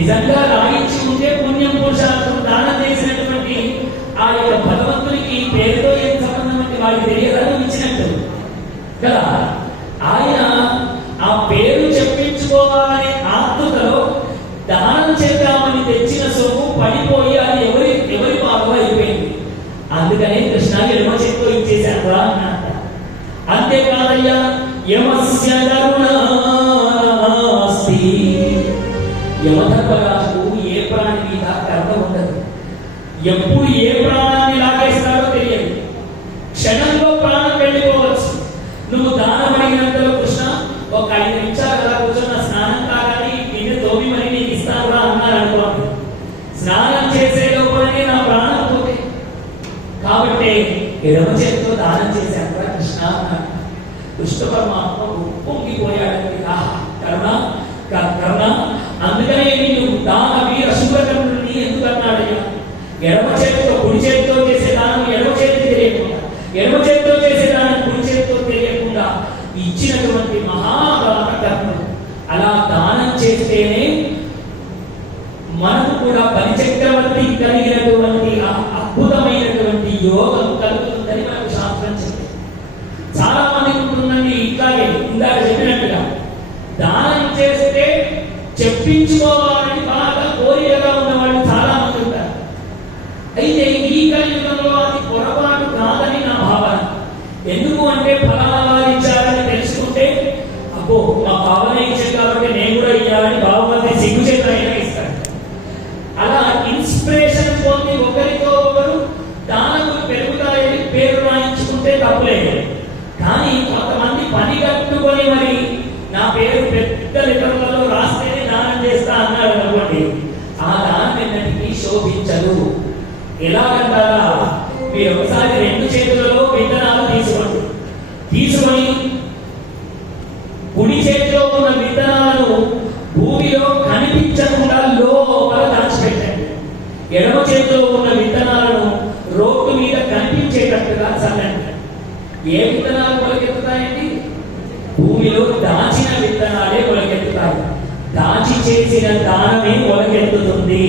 నిజంగా రాయించి ఉంటే పుణ్యం పురుషార్థం దానం చేసినటువంటి ఆ యొక్క భగవంతునికి పేరుతో ఏం సంబంధం అంటే వాడికి తెలియదని ఇచ్చినట్టు కదా. ఆయన ఆ పేరు చెప్పించుకోవాలనే ఆత్మతలో దానం చేద్దామని తెచ్చిన సొమ్ము పడిపోయి అది ఎవరి పాపం అయిపోయింది. అందుకనే కృష్ణ ఎడమ చేతితో ఇచ్చేశారు అన్నమాట. అంతేకాదయ్యా, యమస్య కరుణాస్తి, యమధర్మరాజు ఏ ప్రాణి మీద కర్మ ఉండదు. ఎప్పుడు ఏ ప్రాణాన్ని లాగేస్తారో తెలియదు. క్షణంలో ప్రాణం వెళ్ళిపోవచ్చు. నువ్వు దానం అడిగినంతలో కృష్ణ ఒక 5 నిమిషాలు అలా కూర్చొని స్నానం కాగానే నిన్ను తోమి మరి నీకు ఇస్తాను అన్నారు అనుకోండి. స్నానం చేసే లోపలనే నా ప్రాణం పోతే. కాబట్టి ఎడమ చేతితో దానం చేశాను కృష్ణ అన్నాడు. కృష్ణ పరమాత్మ పొంగిపోయాడండి. కరుణ కరుణ, అందుకనే నేను దాన వీర శుభకర్ణుని ఎందుకు అన్నాడయ్యా. ఎడమ చేతితో కుడి చేతితో చేసే దానం ఎడమ చేతికి తెలియకుండా, ఎడమ చేతితో చేసే దానం కుడి చేతితో తెలియకుండా ఇచ్చినటువంటి మహాదాన కర్ణుడు. అలా దానం చేస్తేనే మనకు కూడా పరిచక్రవర్తి కలిగినటువంటి అద్భుతమైనటువంటి యోగం కలుగుతుందని మనకు శాస్త్రం చెప్పింది. చాలా మంది ఉంటుందండి ఇట్లాగే ఇందాక చెప్పినట్టుగా దానం చేస్తే చెప్పించుకోవాలని బాగా కోరికగా ఉన్నవాళ్ళు చాలా మంది ఉంటారు. అయితే ఈ కలియుగంలో అది పొరపాటు కాదని నా భావన. ఎందుకు అంటే ఫలానా ఇచ్చారని తెలుసుకుంటే అబ్బో మా భావన ఇచ్చారు కాబట్టి నేను కూడా ఇవ్వాలని భావమతి సిగ్గుచేతనైనా ఇస్తాడు. అలా ఇన్స్పిరేషన్ పొంది ఒకరితో ఒకరు దానములు పెరుగుతాయని పేరు రాయించుకుంటే తప్పులేదు. కానీ కొంతమంది పని కట్టుకొని మరి నా పేరు పెద్ద లెటర్లలో రాస్తేనే దానం చేస్తా అన్నాడు అనుకోండి, ఆ దానం ఎన్నటికీ శోభించదు. ఎలాగంటారా, మీరు ఒకసారి 2 చేతులలో విత్తనాలు తీసుకొని కుడి చేతిలో ఉన్న విత్తనాలను భూమిలో కనిపించకుండా లోపల దాచిపెట్టండి. ఎడమ చేతిలో ఉన్న విత్తనాలను రోడ్డు మీద కనిపించేటట్టుగా చల్లండి. ఏ విత్తనాలు మొలకెత్తుతాయండి? భూమిలో దాచిన విత్తనాలే మొలకెత్తుతాయి. దాచి చేసిన దానమే మొలకెత్తుతుంది.